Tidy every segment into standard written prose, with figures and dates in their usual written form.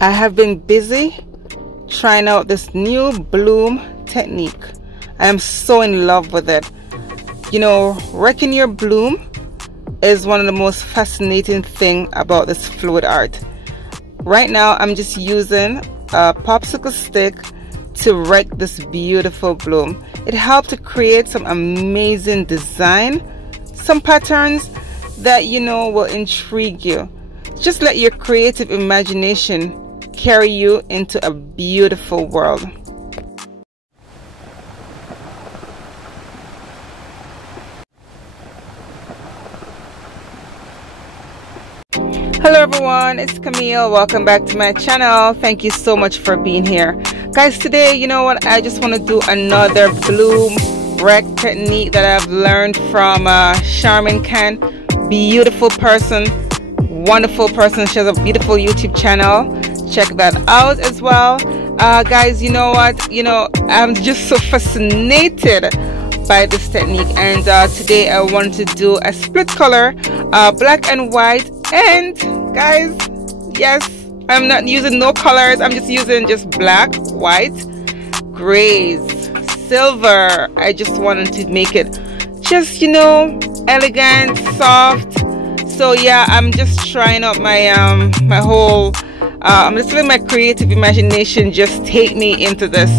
I have been busy trying out this new bloom technique. I am so in love with it. You know, wrecking your bloom is one of the most fascinating thing about this fluid art. Right now I'm just using a popsicle stick to wreck this beautiful bloom. It helped to create some amazing design, some patterns that you know will intrigue you. Just let your creative imagination carry you into a beautiful world. Hello everyone, it's Camille. Welcome back to my channel. Thank you so much for being here. Guys, today, you know what, I just want to do another bloom wreck technique that I've learned from Sharmin. Beautiful person, wonderful person. She has a beautiful YouTube channel. Check that out as well. Guys, you know what, I'm just so fascinated by this technique, and today I wanted to do a split color, black and white. And guys, yes, I'm not using no colors. I'm just using just black, white, grays, silver. I just wanted to make it just, you know, elegant, soft. So yeah, I'm just trying out my my whole I'm just letting my creative imagination just take me into this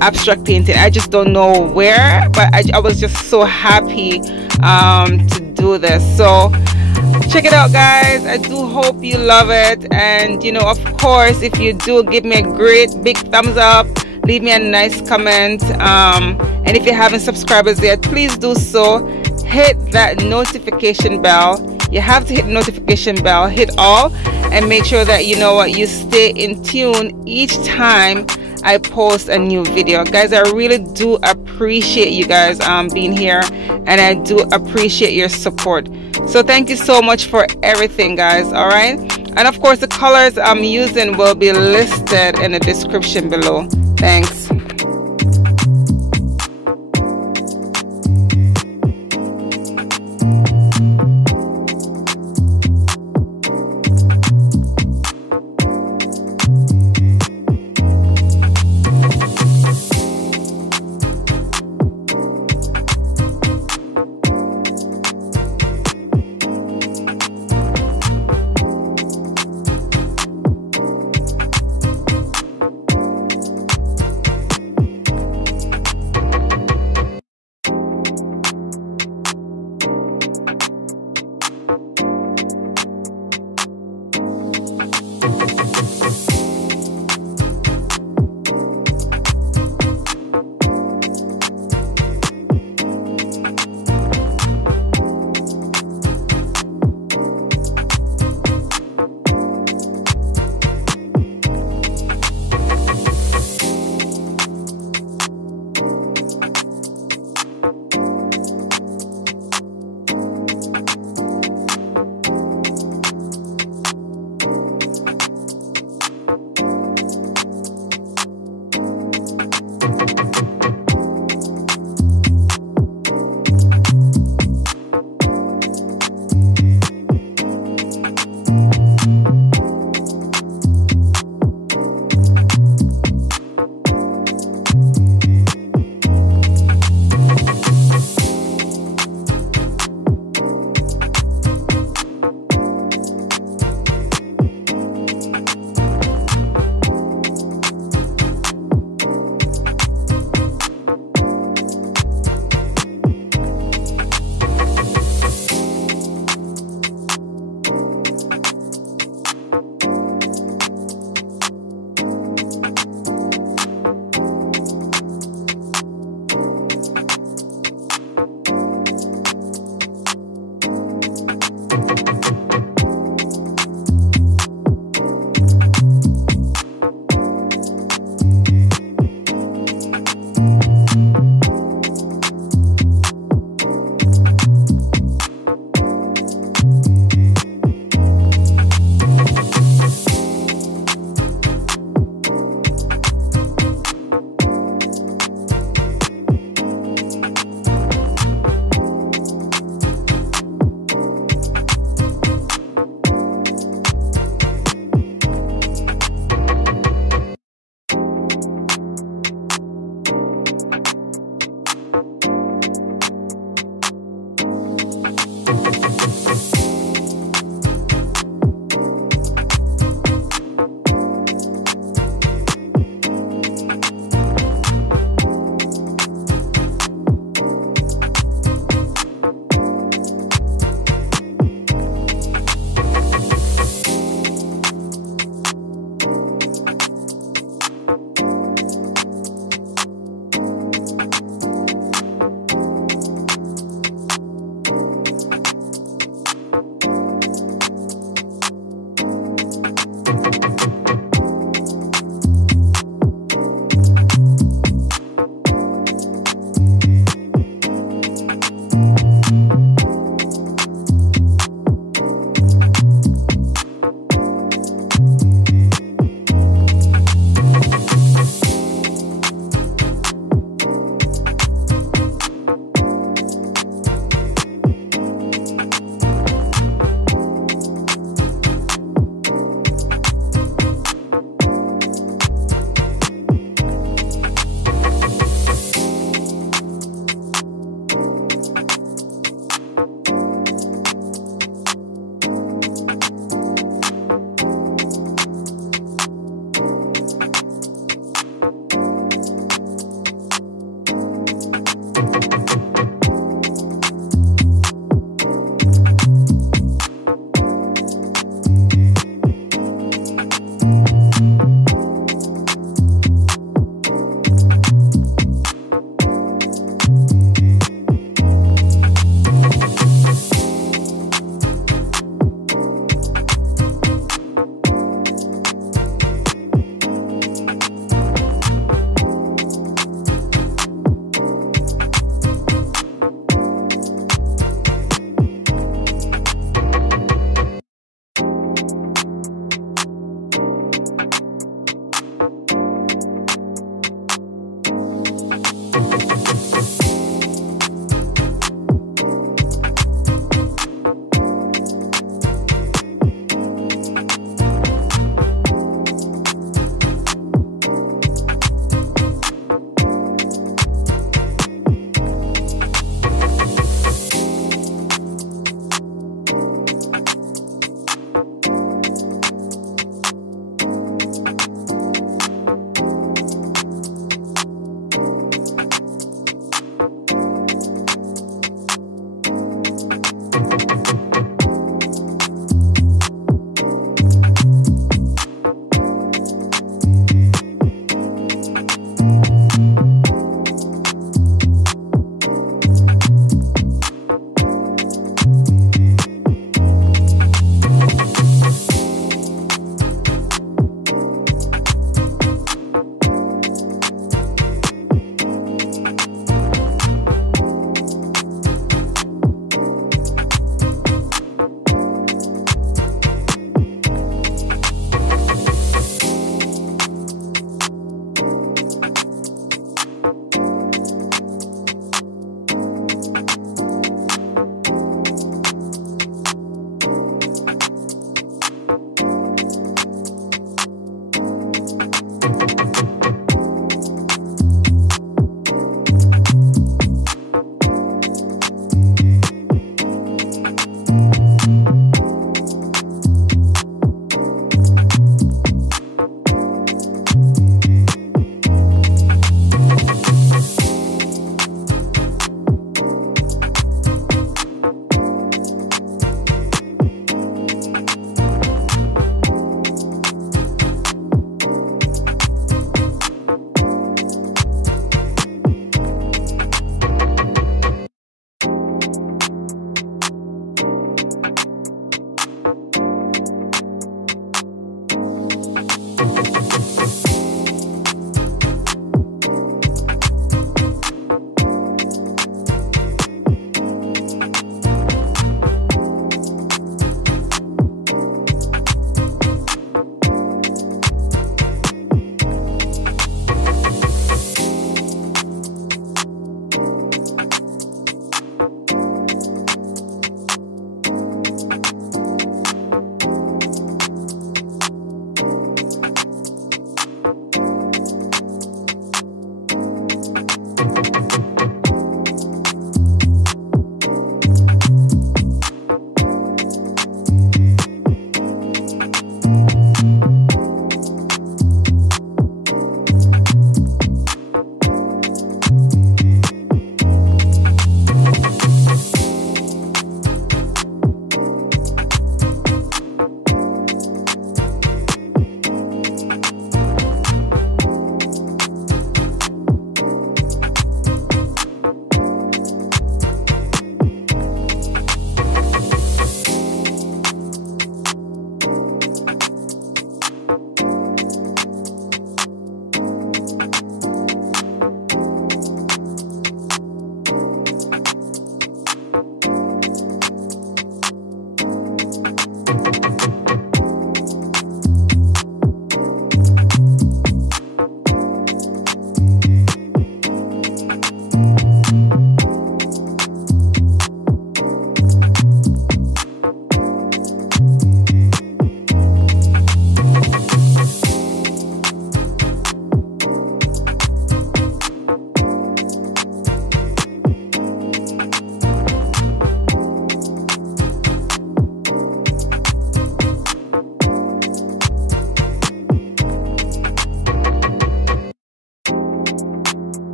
abstract painting. I just don't know where, but I was just so happy to do this. So check it out, guys. I do hope you love it, and you know, of course, if you do, give me a great big thumbs up, leave me a nice comment, and if you haven't subscribed as yet, please do so. Hit that notification bell. You have to hit the notification bell, hit all, and make sure that you know what, you stay in tune each time I post a new video. Guys, I really do appreciate you guys being here, and I do appreciate your support. So thank you so much for everything, guys. All right, and of course the colors I'm using will be listed in the description below. Thanks.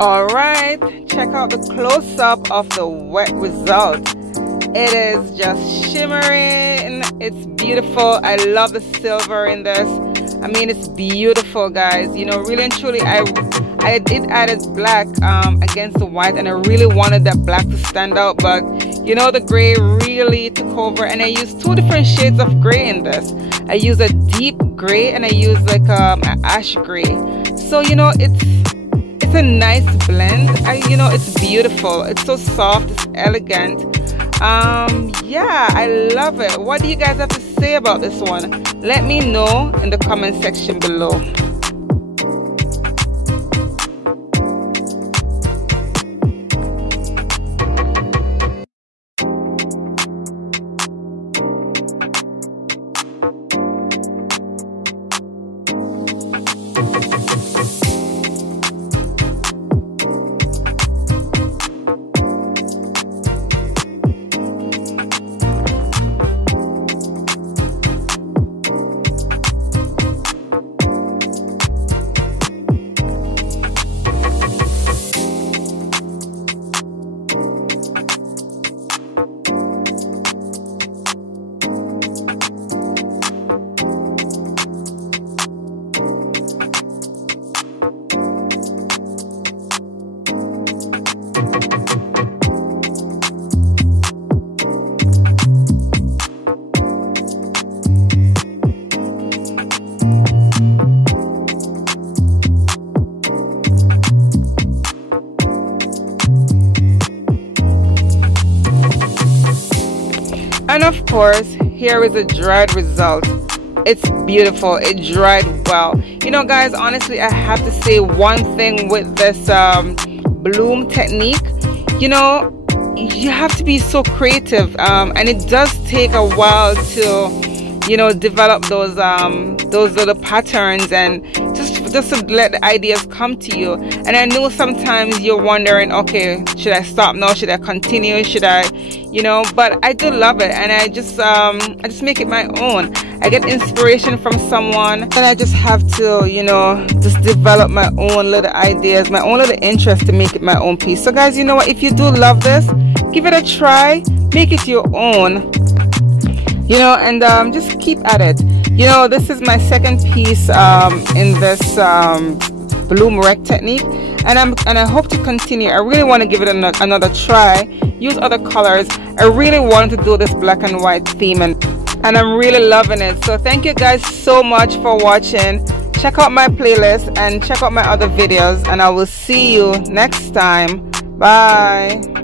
All right, check out the close-up of the wet result. It is just shimmering. It's beautiful. I love the silver in this. I mean, it's beautiful, guys. You know, really and truly, I did add black against the white, and I really wanted that black to stand out, but you know, the gray really took over, and I used two different shades of gray in this. I used a deep gray and I used like an ash gray. So you know, it's a nice blend. You know, it's beautiful. It's so soft. It's elegant. Yeah, I love it. What do you guys have to say about this one? Let me know in the comment section below. And of course, here is a dried result. It's beautiful. It dried well. You know, guys, honestly, I have to say one thing with this bloom technique. You know, you have to be so creative, and it does take a while to, you know, develop those little patterns and just to let the ideas come to you. And I know sometimes you're wondering, okay, should I stop now? Should I continue? Should I, you know? But I do love it, and I just make it my own. I get inspiration from someone, and I just have to, you know, just develop my own little ideas, my own little interest to make it my own piece. So guys, you know what? If you do love this, give it a try, make it your own, you know, and just keep at it. You know, this is my second piece in this bloom rec technique, and I hope to continue. I really want to give it another try, use other colors. I really wanted to do this black and white theme, and I'm really loving it. So thank you guys so much for watching. Check out my playlist and check out my other videos, and I will see you next time. Bye.